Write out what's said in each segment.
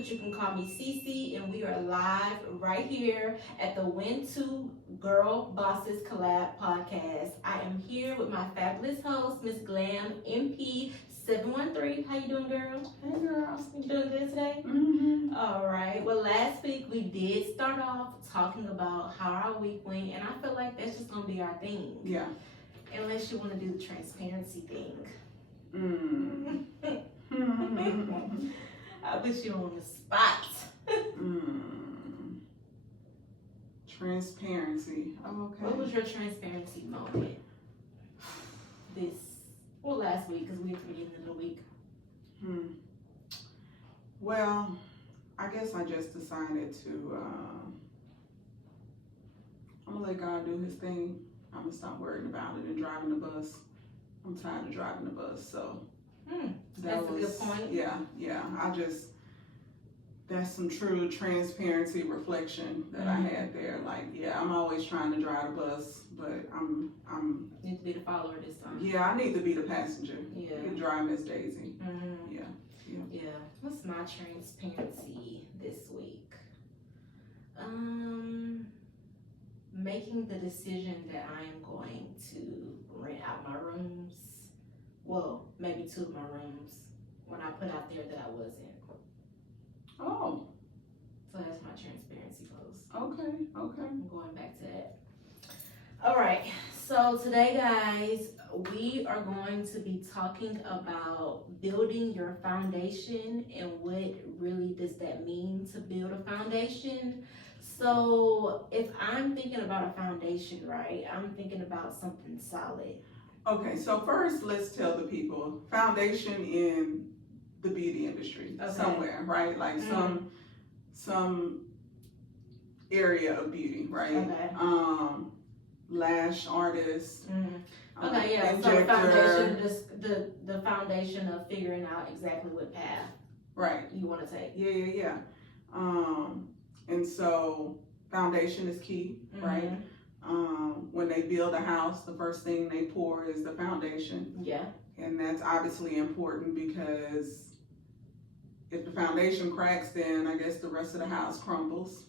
but you can call me Cece, and we are live right here at the When Two Girl Bosses Collab podcast. I am here with my fabulous host, Miss Glam MP 713. How you doing, girl? Hey, girl. You doing good today? Mm-hmm. All right. Well, last week we did start off talking about how our week went, and I feel like that's just gonna be our thing. Yeah. Unless you want to do the transparency thing. I put you on the spot. Transparency. Oh, okay. What was your transparency moment last week? Because we're at the beginning of the week. Well, I guess I just decided to, I'm going to let God do his thing. I'm going to stop worrying about it and driving the bus. I'm tired of driving the bus, so. That's a good point. Yeah. That's some true transparency reflection that I had there. Like, yeah, I'm always trying to drive the bus, but I'm need to be the follower this time. Yeah, I need to be the passenger. Yeah. You drive Miss Daisy. Yeah. What's my transparency this week? Making the decision that I am going to rent out my rooms. Well, maybe 2 of my rooms when I put out there that I wasn't. Oh. So that's my transparency post. Okay. I'm going back to that. All right. So today, guys, we are going to be talking about building your foundation and what really does that mean to build a foundation. So if I'm thinking about a foundation, right, I'm thinking about something solid. Okay, so first let's tell the people, foundation in the beauty industry, somewhere, right? Like some area of beauty, right? Okay. Lash artist. Okay, yeah. Injector. So the foundation, just the foundation of figuring out exactly what path you want to take. Yeah. And so foundation is key, right? When they build a house, the first thing they pour is the foundation. Yeah. And that's obviously important because if the foundation cracks, then I guess the rest of the house crumbles.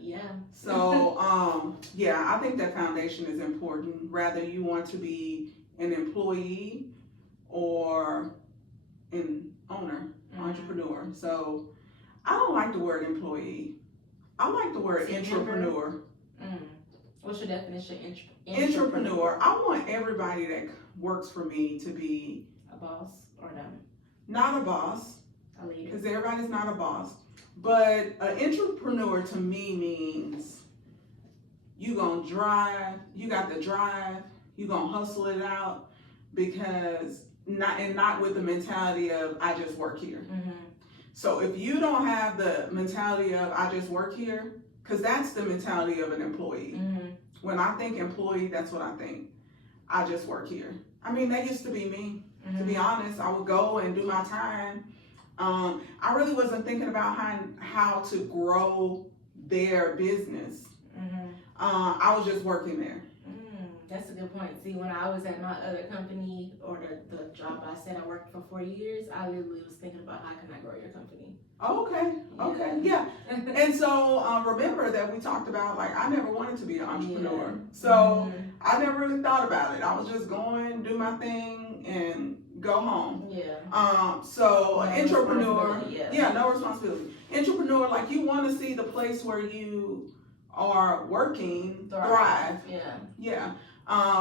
Yeah. So, I think that foundation is important. Whether you want to be an employee or an owner, entrepreneur. So, I don't like the word employee. I like the word entrepreneur. What's your definition of entrepreneur? I want everybody that works for me to be a boss or no? Not a boss. A leader. Because everybody's not a boss. But an entrepreneur to me means you gonna drive, you got the drive, you gonna hustle it out because not with the mentality of I just work here. So if you don't have the mentality of I just work here, because that's the mentality of an employee. When I think employee, that's what I think. I just work here. I mean, that used to be me. To be honest, I would go and do my time. I really wasn't thinking about how to grow their business. I was just working there. That's a good point. See, when I was at my other company or the job I said I worked for 4 years, I literally was thinking about how can I grow your company. Okay, yeah. And so remember that we talked about, like, I never wanted to be an entrepreneur. So I never really thought about it. I was just going, do my thing, and go home. So an entrepreneur, no responsibility. Entrepreneur, like, you want to see the place where you are working thrive.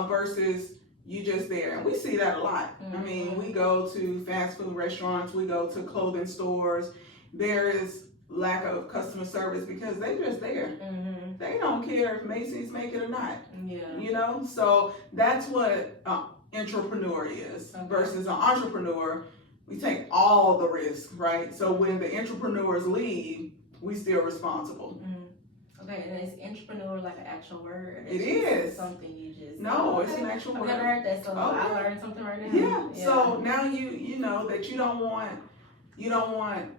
Versus you just there. And we see that a lot. I mean, we go to fast food restaurants, we go to clothing stores. There is lack of customer service because they're just there. They don't care if Macy's make it or not. You know? So that's what entrepreneur is versus an entrepreneur. We take all the risk, right? So when the entrepreneurs leave, we still responsible. Okay, and is entrepreneur like an actual word? It is. Something you just... No, it's an actual word. I've never heard that, so I learned something right now. Yeah. So now you know that you don't want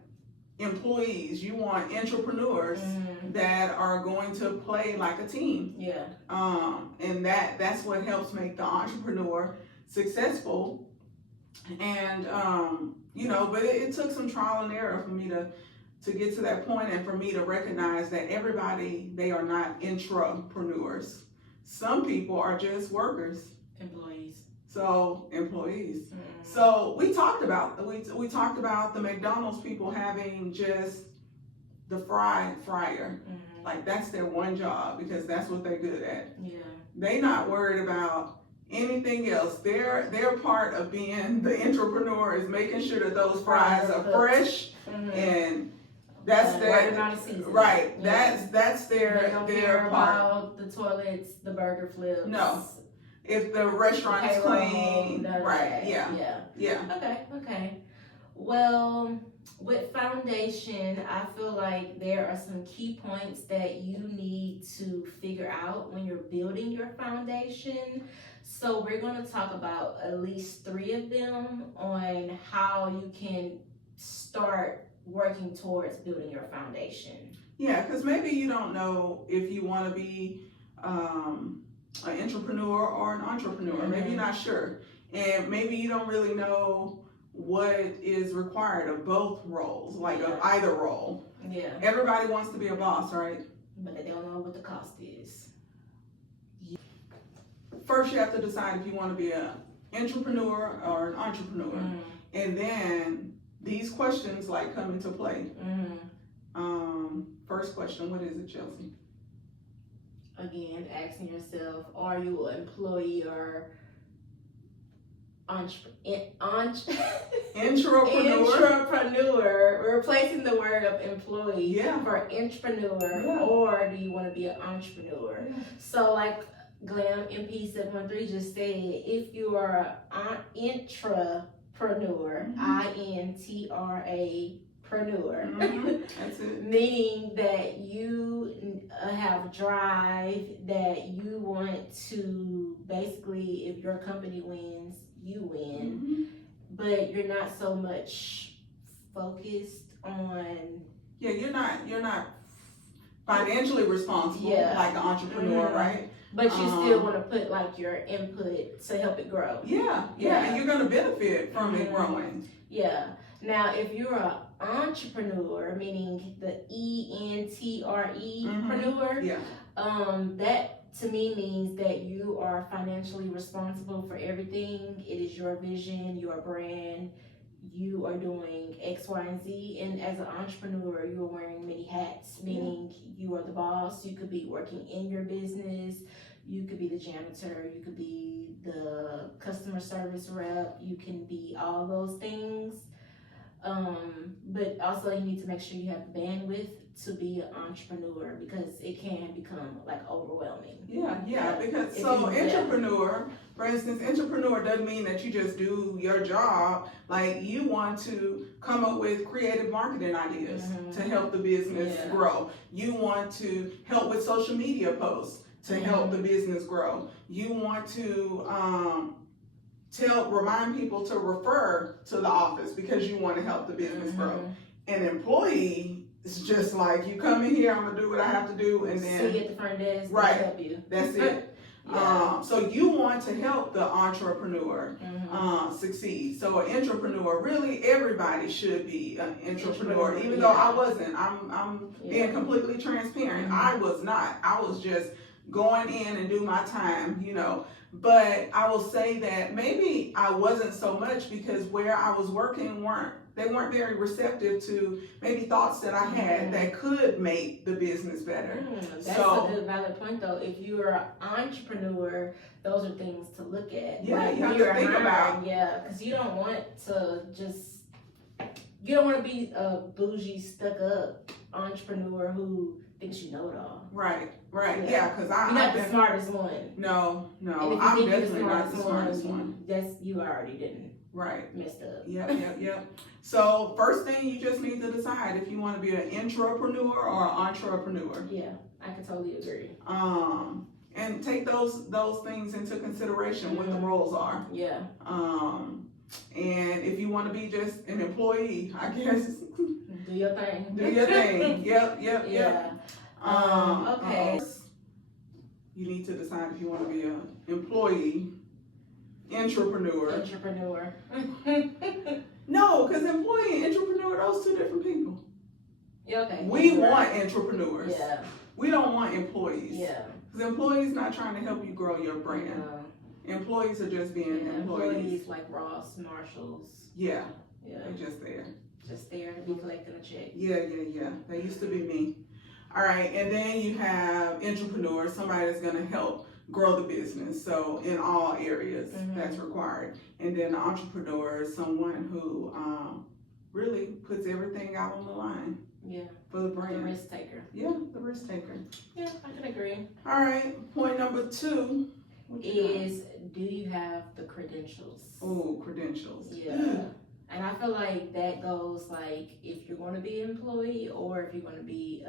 employees, you want entrepreneurs that are going to play like a team. And that's what helps make the entrepreneur successful. And but it took some trial and error for me to to get to that point and for me to recognize that everybody, they are not intrapreneurs. Some people are just workers. Employees. So employees. So we talked about the McDonald's people having just the fryer. Like that's their one job because that's what they're good at. Yeah. They not worried about anything else. Their part of being the entrepreneur is making sure that those fries are fresh and that's their right. Yeah. That's their part. About the toilets, the burger flips. No. If the restaurant is clean, right? Yeah. Okay. Well, with foundation, I feel like there are some key points that you need to figure out when you're building your foundation. So we're going to talk about at least 3 of them on how you can start working towards building your foundation. Yeah, because maybe you don't know if you want to be an entrepreneur or an entrepreneur. Maybe you're not sure. And maybe you don't really know what is required of both roles, like of either role. Yeah. Everybody wants to be a boss, right? But they don't know what the cost is. First, you have to decide if you want to be an entrepreneur or an entrepreneur. And then these questions like come into play. First question, what is it, Chelsea? Again, asking yourself, are you an employee or Intrapreneur. We're replacing the word of employee for entrepreneur, or do you want to be an entrepreneur? So like Glam MP713 just said, if you are an intrapreneur, INTRA-preneur, that's it. Meaning that you have drive, that you want to basically, if your company wins, you win, but you're not so much focused on. Yeah, you're not financially responsible like an entrepreneur, right? But you still want to put like your input to help it grow. Yeah, and you're gonna benefit from it growing. Yeah. Now, if you're an entrepreneur, meaning the ENTRE-preneur, that to me means that you are financially responsible for everything. It is your vision, your brand. You are doing X, Y, and Z. And as an entrepreneur, you are wearing many hats, meaning you are the boss. You could be working in your business. You could be the janitor. You could be the customer service rep. You can be all those things. But also you need to make sure you have the bandwidth to be an entrepreneur, because it can become like overwhelming. Yeah, because so entrepreneur, for instance, entrepreneur doesn't mean that you just do your job. Like you want to come up with creative marketing ideas to help the business grow. You want to help with social media posts to help the business grow. You want to remind people to refer to the office because you want to help the business grow. An employee is just like, you come in here, I'm gonna do what I have to do, and then sit at the front desk, help you. That's it. So you want to help the entrepreneur succeed. So an entrepreneur, really everybody should be an entrepreneur, even though I wasn't. I'm being completely transparent. I was not. I was just going in and do my time, But I will say that maybe I wasn't so much because where I was working weren't very receptive to maybe thoughts that I had that could make the business better. That's a good valid point though. If you're an entrepreneur, those are things to look at. Yeah, you have to think about. Yeah, because you don't want to be a bougie, stuck up entrepreneur who thinks you know it all. Right. Yeah, because I'm not the smartest one. No, I'm definitely not the smartest one. You already didn't. Right. Messed up. Yep. So first thing, you just need to decide if you want to be an intrapreneur or an entrepreneur. Yeah, I can totally agree. And take those things into consideration when the roles are. Yeah. And if you want to be just an employee, I guess. Do your thing. Yep. Yeah. Okay. You need to decide if you want to be an employee, entrepreneur. Entrepreneur. No, because employee and entrepreneur, those two different people. Yeah, okay. We Yeah, want right. entrepreneurs. Yeah. We don't want employees. Yeah. Because employees not trying to help you grow your brand. Employees are just being employees. Like Ross, Marshalls. Yeah. Yeah. They're just there. Just there to be collecting a check. Yeah. That used to be me. All right, and then you have entrepreneurs, somebody that's going to help grow the business. So in all areas, that's required. And then the entrepreneur is someone who really puts everything out on the line. Yeah. For the brand. The risk taker. Yeah, the risk taker. Yeah, I can agree. All right, point number 2 is, do you have the credentials? Oh, credentials. Yeah. And I feel like that goes like if you're going to be an employee or if you're going to be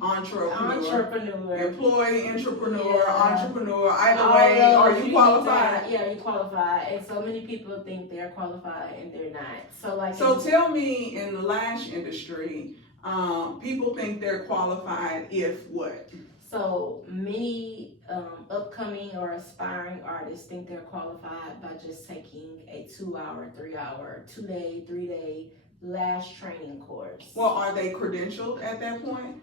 entrepreneur. Employee, entrepreneur, entrepreneur. Either way, are you qualified? You qualify. And so many people think they're qualified and they're not. So tell me, in the lash industry, people think they're qualified if what? So many upcoming or aspiring artists think they're qualified by just taking a 2-hour, 3-hour, 2-day, 3-day lash training course. Well, are they credentialed at that point?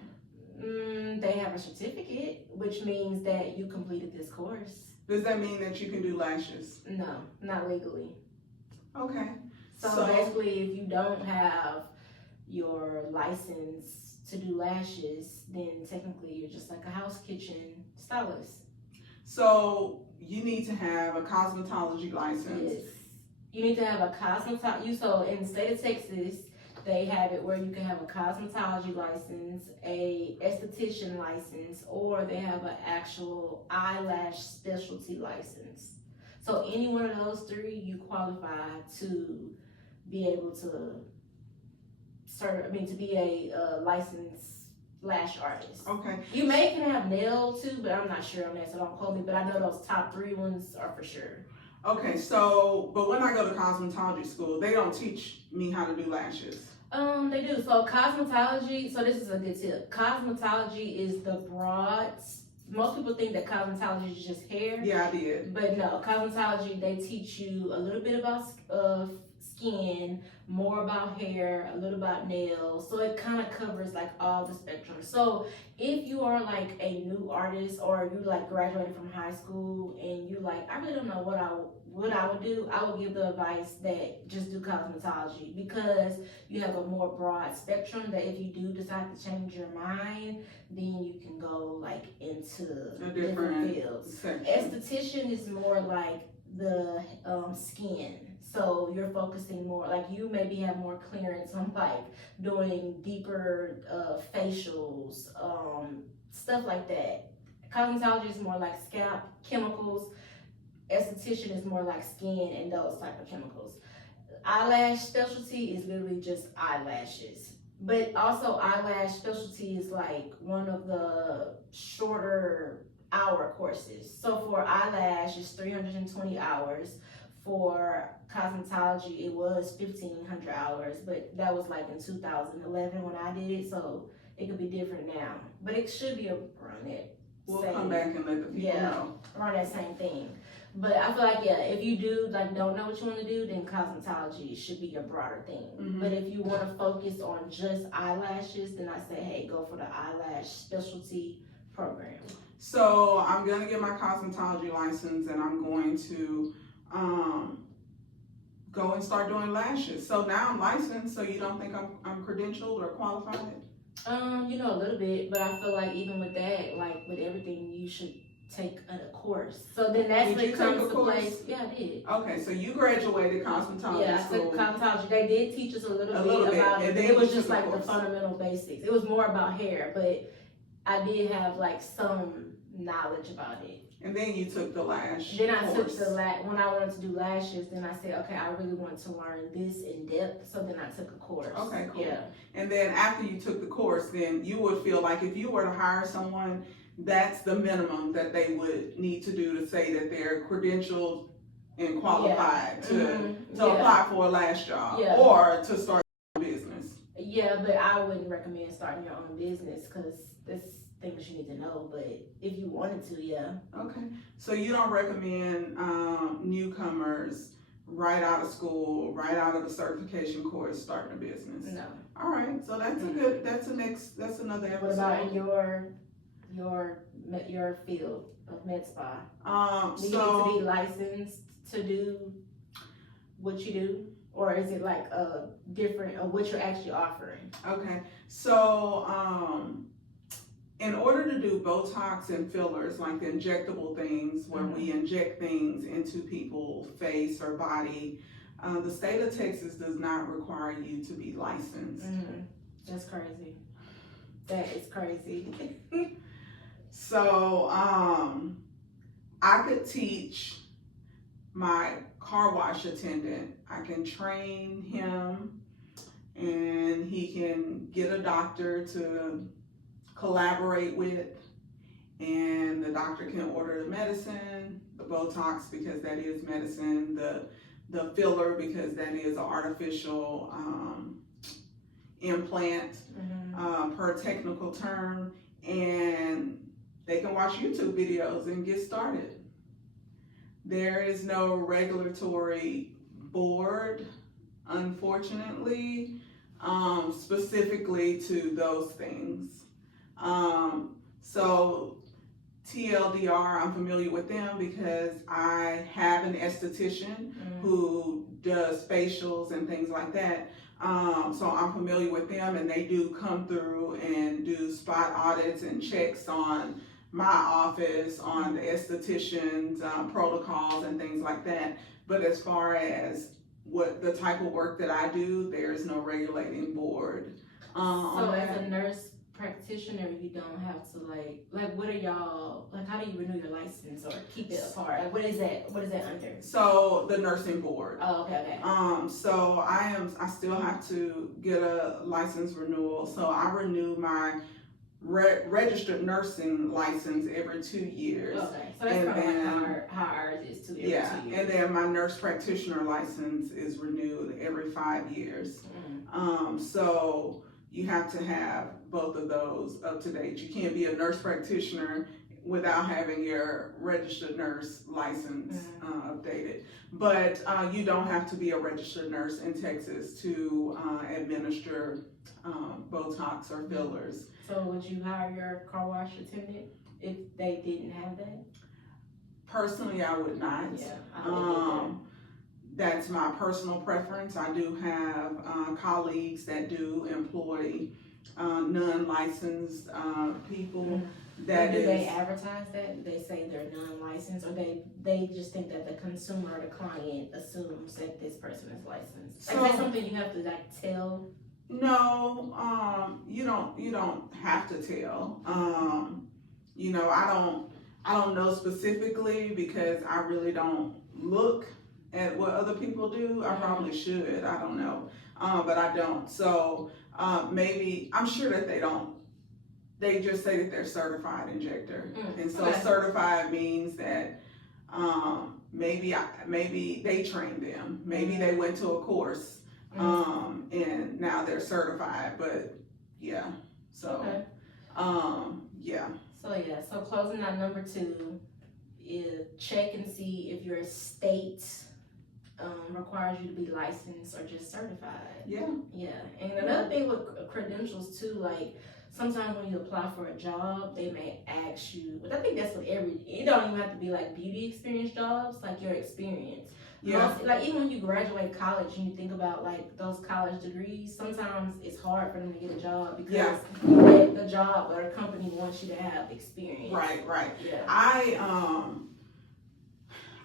They have a certificate, which means that you completed this course. Does that mean that you can do lashes? No, not legally. Okay. So basically, if you don't have your license to do lashes, then technically you're just like a house kitchen stylist. So you need to have a cosmetology license. Yes. You need to have a cosmetology. So in the state of Texas, they have it where you can have a cosmetology license, a esthetician license, or they have an actual eyelash specialty license. So any one of those 3, you qualify to be able to to be a licensed lash artist. Okay. You can have nail too, but I'm not sure on that, so don't quote me. But I know those top 3 ones are for sure. Okay, but when I go to cosmetology school, they don't teach me how to do lashes. They do. So cosmetology, so this is a good tip. Cosmetology is the broad, most people think that cosmetology is just hair. Yeah, I did. But no, cosmetology, they teach you a little bit about skin, more about hair, a little about nails. So it kind of covers like all the spectrum. So if you are like a new artist or you like graduated from high school and you like, I really don't know what I would do, I would give the advice that just do cosmetology because you have a more broad spectrum that if you do decide to change your mind, then you can go like into different fields. Esthetician is more like the skin. So you're focusing more, like you maybe have more clearance on like doing deeper facials, stuff like that. Cosmetology is more like scalp chemicals. Esthetician is more like skin and those type of chemicals. Eyelash specialty is literally just eyelashes. But also eyelash specialty is like one of the shorter hour courses. So for eyelash, it's 320 hours. For cosmetology, it was 1,500 hours, but that was like in 2011 when I did it, so it could be different now. But it should be around that. We'll come back and let the people know. Around that same thing. But I feel like, if you do like don't know what you want to do, then cosmetology should be your broader thing. But if you want to focus on just eyelashes, then I say, hey, go for the eyelash specialty program. So I'm gonna get my cosmetology license and I'm going to go and start doing lashes. So now I'm licensed, so you don't think I'm credentialed or qualified? A little bit, but I feel like even with that, like with everything, you should take a course. So then that's when it comes to place. Yeah, I did. Okay, so you graduated cosmetology school. I took cosmetology. They did teach us a little bit about it. It was just like the fundamental basics. It was more about hair, but I did have like some knowledge about it. And then you took the lash Then I course. took when I wanted to do lashes, then I said, okay, I really want to learn this in depth. So then I took a course. Okay, cool. Yeah. And then after you took the course, then you would feel like if you were to hire someone, that's the minimum that they would need to do to say that they're credentialed and qualified to apply for a lash job or to start a business. Yeah, but I wouldn't recommend starting your own business because this things you need to know, but if you wanted to, Okay. So you don't recommend newcomers right out of school, right out of a certification course, starting a business. No. All right, so that's a good. That's another episode. What about in your field of med spa? Do you need to be licensed to do what you do, or is it like a different of what you're actually offering? Okay, so in order to do Botox and fillers, like the injectable things, where we inject things into people's face or body, the state of Texas does not require you to be licensed. That's crazy. That is crazy. So I could teach my car wash attendant. I can train him, and he can get a doctor to collaborate with, and the doctor can order the medicine, the Botox because that is medicine, the filler because that is an artificial implant per technical term, and they can watch YouTube videos and get started. There is no regulatory board, unfortunately, specifically to those things. So TLDR, I'm familiar with them because I have an esthetician who does facials and things like that. So I'm familiar with them, and they do come through and do spot audits and checks on my office, on the esthetician's protocols and things like that. But as far as what the type of work that I do, there's no regulating board. So as a nurse practitioner, you don't have to like what are y'all like? How do you renew your license or keep it apart? Like what is that? What is that under? So the nursing board. Oh, okay. So I still have to get a license renewal. So I renew my registered nursing license every 2 years. Okay, so that's kind of like how ours is too. Every 2 years. And then my nurse practitioner license is renewed every 5 years. So you have to have both of those up to date. You can't be a nurse practitioner without having your registered nurse license updated. But you don't have to be a registered nurse in Texas to administer Botox or fillers. So would you hire your car wash attendant if they didn't have that? Personally, I would not. Yeah, I would That's my personal preference. I do have colleagues that do employ non-licensed people. Do they advertise that? Do they say they're non-licensed, or they just think that the consumer or the client assumes that this person is licensed? So, is that something you have to like tell? No, you don't have to tell. I don't know specifically because I really don't look at what other people do. I probably should. I don't know, but I don't. So maybe I'm sure that they don't. They just say that they're certified injector, and so certified means that maybe they trained them. Maybe they went to a course, and now they're certified. But yeah, so yeah. So closing out number 2 is check and see if your state requires you to be licensed or just certified. Yeah. And another thing with credentials too, like sometimes when you apply for a job, they may ask you, but I think that's what it don't even have to be like beauty experience jobs, like your experience. Yeah. Like even when you graduate college and you think about like those college degrees, sometimes it's hard for them to get a job because the job or the company wants you to have experience. Right. Yeah. I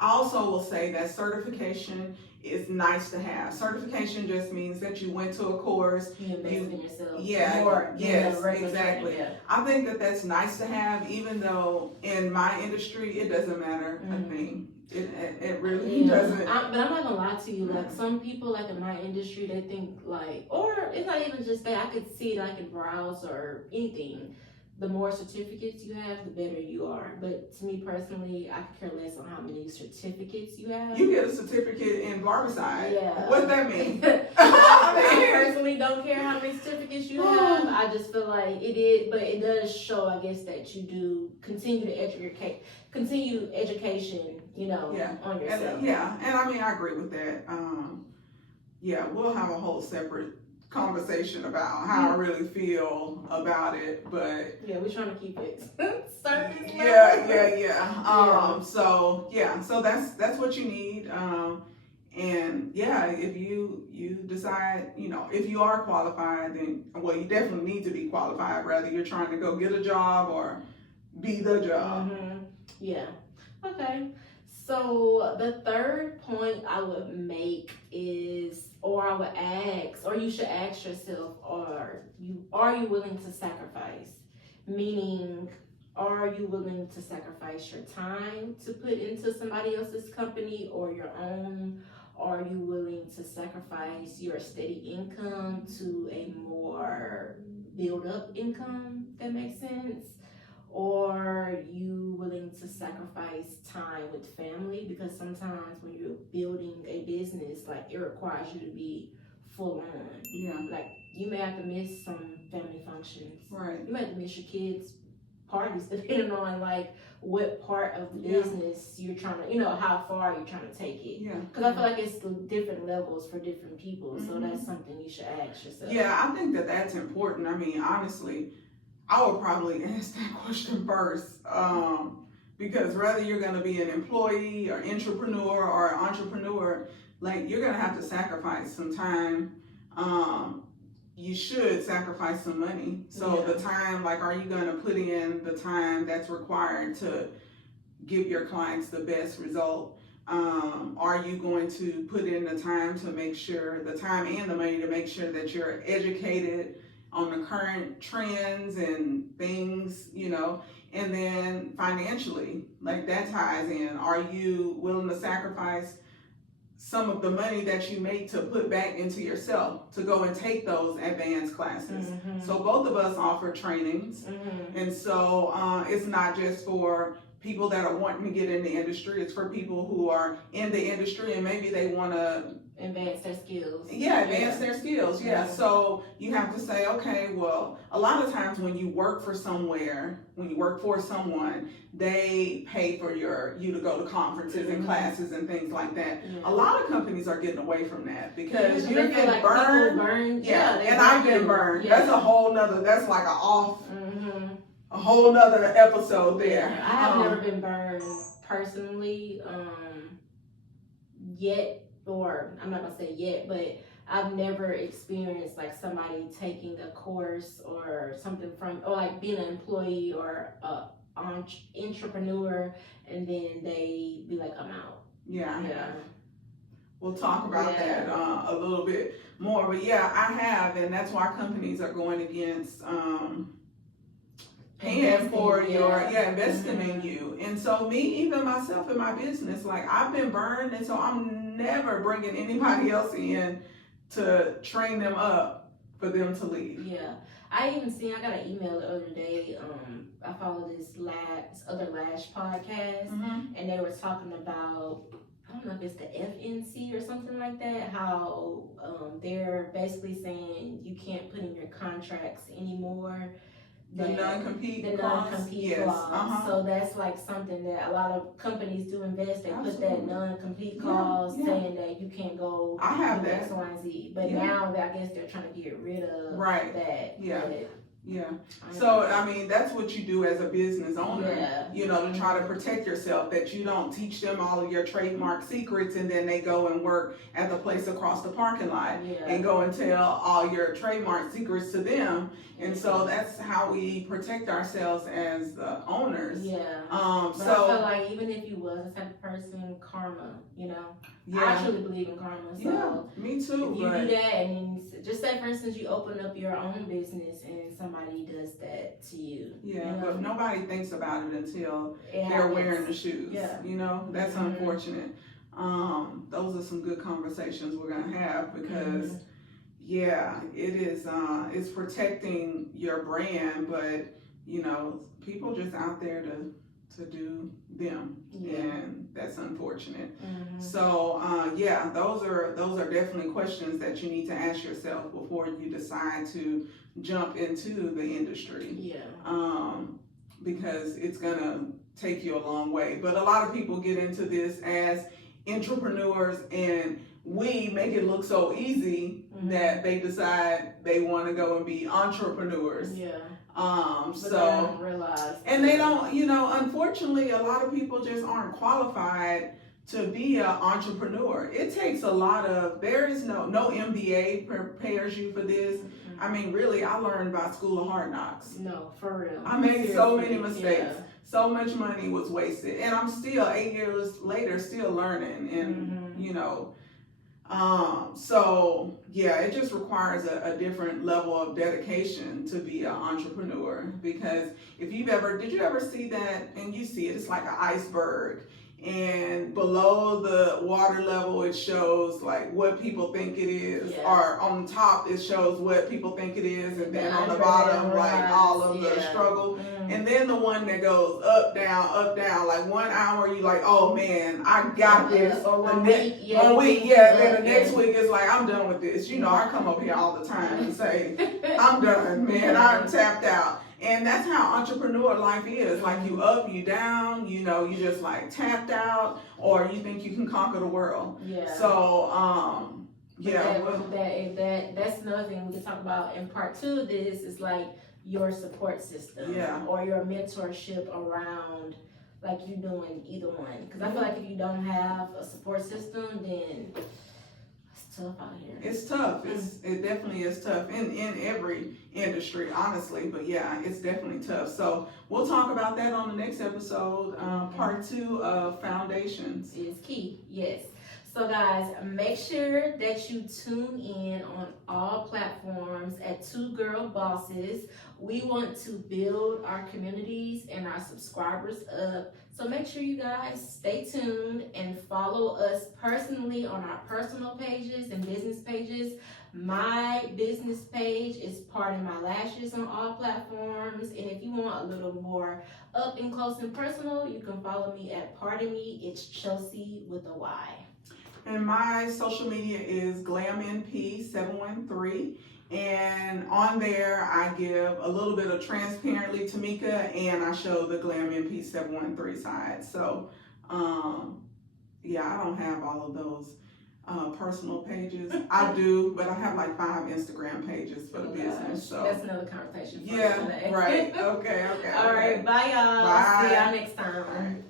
also will say that certification is nice to have. Certification just means that you went to a course. You invested in yourself. Yes, exactly. Yeah. I think that that's nice to have, even though in my industry it doesn't matter a thing. It really doesn't. But I'm not gonna lie to you. Like some people, like in my industry, they think like, or it's not even just that. I could see it like in browse or anything. the more certificates you have, the better you are. But to me personally, I could care less on how many certificates you have. You get a certificate in barbicide. Yeah. What's that mean? I personally don't care how many certificates you have. I just feel like but it does show, I guess, that you do continue education, on yourself. And I mean, I agree with that. We'll have a whole separate conversation about how I really feel about it, but we're trying to keep it surface level. So that's what you need. And if you decide, if you are qualified, then you definitely need to be qualified, whether you're trying to go get a job or be the job. Okay. So the third point I would make is, or I would ask, or you should ask yourself, are you willing to sacrifice? Meaning, are you willing to sacrifice your time to put into somebody else's company or your own? Are you willing to sacrifice your steady income to a more build-up income? That makes sense. Or are you willing to sacrifice time with family? Because sometimes when you're building a business, like, it requires you to be full on. Yeah. Like, you may have to miss some family functions. Right. You may have to miss your kids' parties, depending on like what part of the business you're trying to, how far you're trying to take it. Yeah. Because I feel like it's different levels for different people. So that's something you should ask yourself. Yeah, I think that's important. I mean, honestly, I would probably ask that question first, because whether you're going to be an employee or entrepreneur or an entrepreneur, like, you're going to have to sacrifice some time. You should sacrifice some money. So the time, like, are you going to put in the time that's required to give your clients the best result? Are you going to put in the time to make sure, the time and the money to make sure that you're educated on the current trends and things, and then financially, like, that ties in. Are you willing to sacrifice some of the money that you make to put back into yourself to go and take those advanced classes? So both of us offer trainings, and so it's not just for people that are wanting to get in the industry. It's for people who are in the industry and maybe they want to advance their skills. Advance their skills. So you have to say, okay, well, a lot of times when you work for somewhere, when you work for someone, they pay for you to go to conferences and classes and things like that. A lot of companies are getting away from that because you're getting like burned. And I've been burned. That's a whole nother, that's like a whole nother episode there. I have never been burned personally yet. Or I'm not gonna say yet, but I've never experienced like somebody taking a course or something or like being an employee or an entrepreneur, and then they be like, I'm out. We'll talk about that a little bit more, but I have, and that's why companies are going against paying for investing in you. And so even myself in my business, like, I've been burned, and so I'm never bringing anybody else in to train them up for them to leave. I got an email the other day. I follow this other Lash podcast, and they were talking about, I don't know if it's the FNC or something like that, how they're basically saying you can't put in your contracts anymore the non-compete clause. So that's like something that a lot of companies do invest. They put that non-compete clause saying that you can't go do X, Y, and Z. But now I guess they're trying to get rid of that. So, I mean, that's what you do as a business owner, to try to protect yourself, that you don't teach them all of your trademark secrets and then they go and work at the place across the parking lot and go and tell all your trademark secrets to them. And so that's how we protect ourselves as the owners. But I feel like even if you was a type of person, karma, I actually believe in karma. So me too. If you do that, and just say, for instance, you open up your own business and somebody does that to you. But nobody thinks about it until they're wearing the shoes. That's unfortunate. Those are some good conversations we're gonna have, because it is it's protecting your brand, but you know, people just out there to do them, and that's unfortunate. So yeah, those are definitely questions that you need to ask yourself before you decide to jump into the industry. Because it's gonna take you a long way. But a lot of people get into this as entrepreneurs, and we make it look so easy that they decide they want to go and be entrepreneurs. But So they don't realize, and they don't, you know, unfortunately, a lot of people just aren't qualified to be an entrepreneur. It takes a lot of, there is no MBA prepares you for this. I mean, really, I learned by School of Hard Knocks. No, for real. I made so many mistakes. So much money was wasted. And I'm still, 8 years later, still learning. And, you know, so yeah, it just requires a different level of dedication to be an entrepreneur. Because if you've ever, did you ever see that? And you see it, it's like an iceberg. And below the water level, it shows like what people think it is, or on top it shows what people think it is, and then on the bottom, like all of the struggle. And then the one that goes up, down, like 1 hour, you like, oh man, I got this. Or one week, then the next week is like, I'm done with this. You know, I come up here all the time and say, I'm done, man, I'm tapped out. And that's how entrepreneur life is. Like, you up, you down, you know, you just like tapped out, or you think you can conquer the world. So, that's another thing we can talk about in part 2 of this, is like your support system, or your mentorship around like you doing either one. Because I feel like if you don't have a support system, then it's tough out here. It's tough. It definitely is tough in every industry, honestly. But yeah, it's definitely tough. So we'll talk about that on the next episode. Part 2 of Foundations is key. Yes. So guys, make sure that you tune in on all platforms at 2 Girl Bosses. We want to build our communities and our subscribers up. So make sure you guys stay tuned and follow us personally on our personal pages and business pages. My business page is Pardon My Lashes on all platforms. And if you want a little more up and close and personal, you can follow me at Pardon Me. It's Cece with a Y. And my social media is GlamNP713. And on there, I give a little bit of Transparently Tamika, and I show the GlamNP713 side. So, yeah, I don't have all of those personal pages. I do, but I have like 5 Instagram pages for the business. So that's another conversation for today. Today. Right. Okay. All right. Bye, y'all. Bye. See y'all next time.